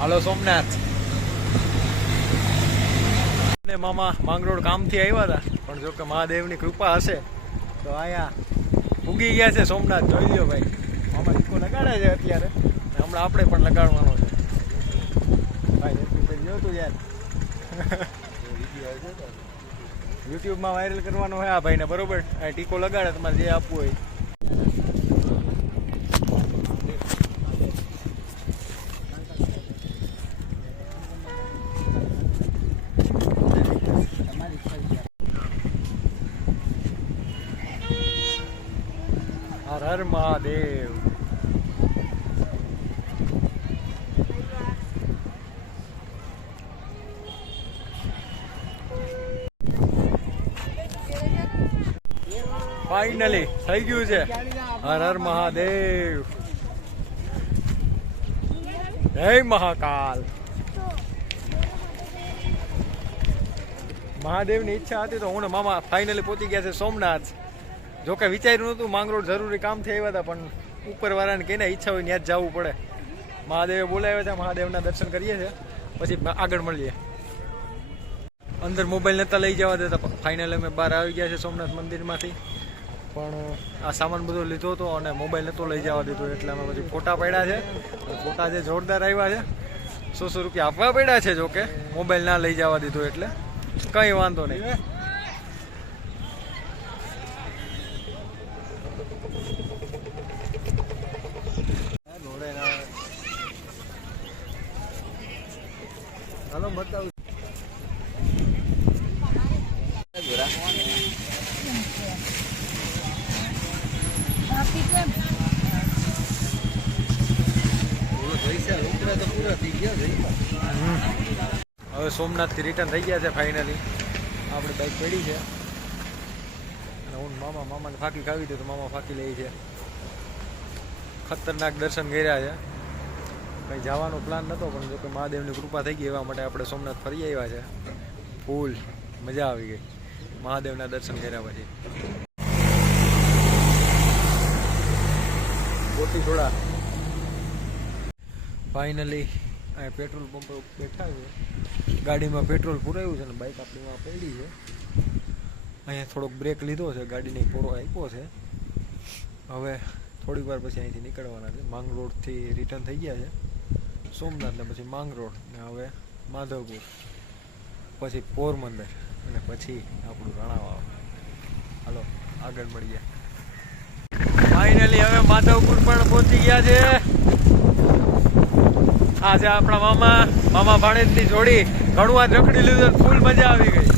હાલો સોમનાથ ને મામા માંગરોળ કામથી આવ્યા હતા, પણ જો કે મહાદેવની કૃપા હશે તો અહીંયા ઉગી ગયા છે સોમનાથ. જોઈ લો ભાઈ, મામા ટીકો લગાડે છે અત્યારે, હમણાં આપણે પણ લગાડવાનો છે ભાઈ. જોતું યાર યુટ્યુબમાં વાયરલ કરવાનો હોય આ ભાઈને, બરોબર? આ ટીકો લગાડે, તમારે જે આપવું હોય. હર હર મહાદેવ. ફાઇનલી થઈ ગયું છે. હર હર મહાદેવ, જય મહાકાલ. મહાદેવની ઈચ્છા હતી તો હું ને મામા ફાઇનલી પહોંચી ગયા છે સોમનાથ. જોકે વિચાર્યું નહોતું, માંગરોળ જરૂરી કામથી આવ્યા હતા, પણ ઉપરવાળાને કહીને ઈચ્છા હોય ત્યાં જ જવું પડે. મહાદેવે બોલાવ્યા છે, મહાદેવના દર્શન કરીએ છીએ, પછી આગળ મળીએ. અંદર મોબાઈલ નહોતા લઈ જવા દેતા, ફાઇનલી અમે બહાર આવી ગયા છે સોમનાથ મંદિરમાંથી. પણ આ સામાન બધો લીધો હતો અને મોબાઈલ નહોતો લઈ જવા દીધો, એટલે અમે પછી ફોટા પડ્યા છે. ફોટા જે જોરદાર આવ્યા છે, 100 રૂપિયા આપવા પડ્યા છે. જોકે મોબાઈલ ના લઈ જવા દીધો એટલે કંઈ વાંધો નહીં. હાલો બતાવું. હવે સોમનાથથી રિટર્ન થઈ ગયા છે ફાઇનલી. આપણી બાઈક પડી છે અને હું મામાને ફાંકી ખાવી હતી તો મામા ફાંકી લે છે. ખતરનાક દર્શન કર્યા છે. કંઈ જવાનો પ્લાન નહોતો, પણ જો કે મહાદેવની કૃપા થઈ ગઈ એવા માટે આપણે સોમનાથ ફરી આવ્યા છે. ફૂલ મજા આવી ગઈ મહાદેવના દર્શન કર્યા પછી. ગોટી થોડા ફાઇનલી અહીંયા પેટ્રોલ પંપ બેઠા છે. ગાડીમાં પેટ્રોલ પુરાયું છે ને બાઇક આપણીમાં પડી છે. અહીંયા થોડોક બ્રેક લીધો છે, ગાડીને પોરો આપ્યો છે. હવે થોડીક વાર પછી અહીંથી નીકળવાના છે. માંગરોળથી રિટર્ન થઈ ગયા છે સોમનાથ, ને પછી માંગરોળ, ને હવે માધવપુર, પછી પોરબંદર, અને પછી આપણું રાણાવાવ. હાલો આગળ મળીએ. ફાઇનલી હવે માધવપુર પણ પહોંચી ગયા છે. આ છે આપણા મામા ભાણેજની જોડી. ઘણું આ રખડી લીધું, ફૂલ મજા આવી ગઈ.